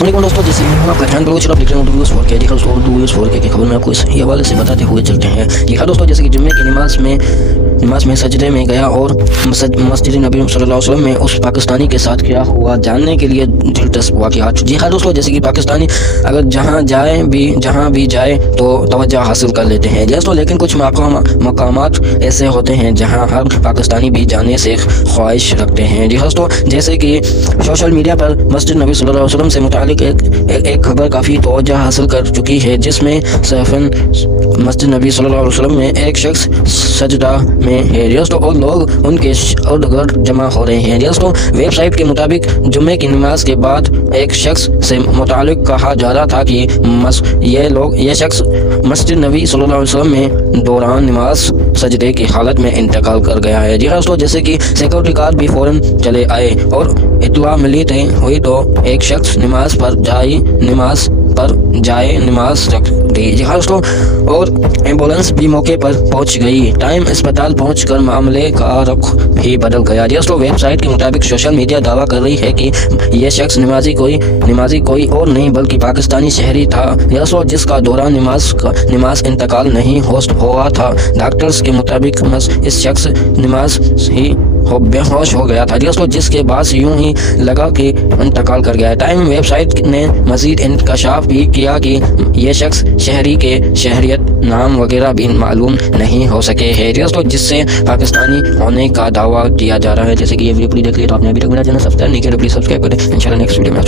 अस्सलाम दोस्तों, जैसे मैं आपका ध्यान करो चलो देख रहे हो वीडियोस 4K देखो दोस्तों वीडियोस 4K की खबर में आपको इस हवाले से बताते हुए चलते हैं। जी हाँ दोस्तों, जैसे कि जुम्मे की नमाज में सजदे में गया और मस्जिद नबी सल्लल्लाहु अलैहि वसल्लम में उस पाकिस्तानी के साथ क्या हुआ जानने के लिए दिलचस्प वाक़यात। जी हाँ दोस्तों, जैसे कि पाकिस्तानी अगर जहाँ भी जाए तो तवज्जो हासिल कर लेते हैं दोस्तों, लेकिन कुछ मकामात ऐसे होते हैं जहाँ हर पाकिस्तानी भी जाने से ख्वाहिश रखते हैं। जी दोस्तों, जैसे कि सोशल मीडिया पर मस्जिद नबी सल्लल्लाहु अलैहि वसल्लम से मुतालिक एक खबर काफ़ी तवज्जो हासिल कर चुकी है, जिसमें सफ़न मस्जिद नबी सल्लल्लाहु अलैहि वसल्लम में एक शख्स सजदा में है दोस्तों और लोग उनके इर्द-गिर्द जमा हो रहे हैं दोस्तों। वेबसाइट के मुताबिक जुम्मे की नमाज के बाद एक शख्स से मुतालिक कहा जा रहा था कि ये शख्स मस्जिद नबी सल्लल्लाहु अलैहि वसल्लम में दौरान नमाज सजदे की हालत में इंतकाल कर गया है। जी दोस्तों, जैसे कि सिक्योरिटी गार्ड भी फ़ौरन चले आए और इत्तला मिली हुई तो एक शख्स नमाज रख दी। जी दोस्तों, और एम्बुलेंस भी मौके पर पहुंच गई। टाइम अस्पताल पहुंचकर मामले का रुख भी बदल गया। दोस्तों, वेबसाइट के मुताबिक सोशल मीडिया दावा कर रही है कि यह शख्स नमाजी कोई और नहीं बल्कि पाकिस्तानी शहरी था दोस्तों, जिसका दौरान नमाज इंतकाल नहीं हुआ था। डॉक्टर्स के मुताबिक इस शख्स नमाज ही बेहोश हो गया था दोस्तों, जिसके बाद यूं ही लगा कि इंतकाल कर गया। टाइम वेबसाइट ने मजीद इंकशाफ भी किया कि यह शख्स शहरी के शहरियत नाम वगैरह भी मालूम नहीं हो सके हैं दोस्तों, जिससे पाकिस्तानी होने का दावा किया जा रहा है। जैसे कि ये वीडियो पूरी देख ली तो आपने अभी तक मेरा चैनल सब्सक्राइब नहीं किया तो प्लीज़ सब्सक्राइब करें। इंशाल्लाह नेक्स्ट वीडियो में